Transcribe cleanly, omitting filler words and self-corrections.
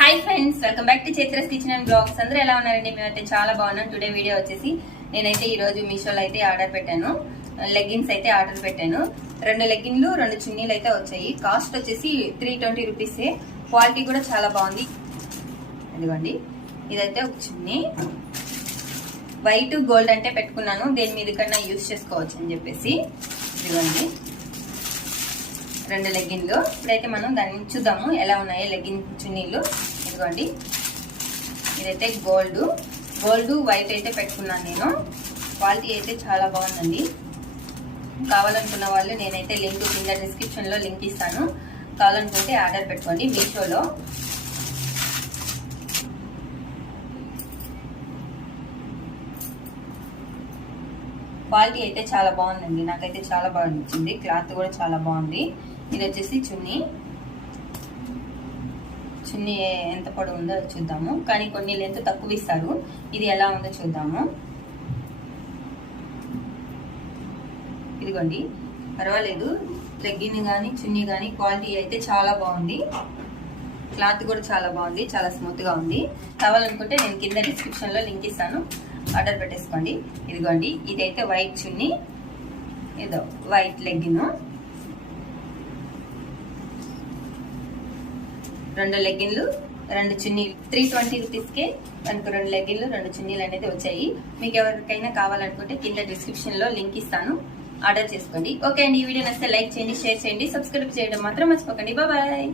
Hi friends, welcome back to చైత్రస్ kitchen and blogs. అందరూ ఎలా ఉన్నారండి? మేమైతే చాలా బాగున్నాం. టుడే వీడియో వచ్చేసి నేనైతే ఈ రోజు మీషోలో అయితే ఆర్డర్ పెట్టాను. లెగ్గిన్స్ అయితే ఆర్డర్ పెట్టాను. 2 లెగ్గిన్లు 2 చున్నీలు అయితే వచ్చాయి. కాస్ట్ వచ్చేసి 320 రూపీసే. క్వాలిటీ కూడా చాలా బాగుంది. ఇదిగోండి, ఇదైతే ఒక చున్నీ. వైట్ గోల్డ్ అంటే పెట్టుకున్నాను, దేని మీద కన్నా యూజ్ చేసుకోవచ్చు అని చెప్పేసి. ఇదిగోండి 2 లెగ్గిన్లు. ఇప్పుడైతే మనం దాన్ని చూద్దాము ఎలా ఉన్నాయో లెగ్గిన్ చున్నీలు. ఇదిగోండి, ఇదైతే గోల్డ్ వైట్ అయితే పెట్టుకున్నాను నేను. క్వాలిటీ అయితే చాలా బాగుందండి. కావాలనుకున్న వాళ్ళు నేనైతే లింక్ కింద డిస్క్రిప్షన్ లో లింక్ ఇస్తాను. కావాలనుకుంటే ఆర్డర్ పెట్టుకోండి మీషోలో. క్వాలిటీ అయితే చాలా బాగుందండి, నాకైతే చాలా బాగా నచ్చింది. క్లాత్ కూడా చాలా బాగుంది. ఇది వచ్చేసి చున్నీ ఎంత పొడవు ఉందో చూద్దాము. కానీ కొన్ని లెంత్ తక్కువ ఇస్తారు. ఇది ఎలా ఉందో చూద్దాము. ఇదిగోండి, పర్వాలేదు. లెగ్గిన్ కానీ చున్నీ కానీ క్వాలిటీ అయితే చాలా బాగుంది. క్లాత్ కూడా చాలా బాగుంది, చాలా స్మూత్ గా ఉంది. కావాలనుకుంటే నేను కింద డిస్క్రిప్షన్ లో లింక్ ఇస్తాను, ఆర్డర్ పెట్టేసుకోండి. ఇదిగోండి, ఇదైతే వైట్ చున్నీ, ఏదో వైట్ లెగ్గిన్. 2 లెగ్గిన్లు 2 చున్నీలు 320 రూపీస్కే మనకు 2 లెగ్గిన్లు 2 చున్నీలు అనేది వచ్చాయి. మీకు ఎవరికైనా కావాలనుకుంటే కింద డిస్క్రిప్షన్ లో లింక్ ఇస్తాను, ఆర్డర్ చేసుకోండి. ఓకే అండి, ఈ వీడియో నచ్చితే లైక్ చేయండి, షేర్ చేయండి, సబ్స్క్రైబ్ చేయడం మాత్రం మర్చిపోకండి. బాయ్.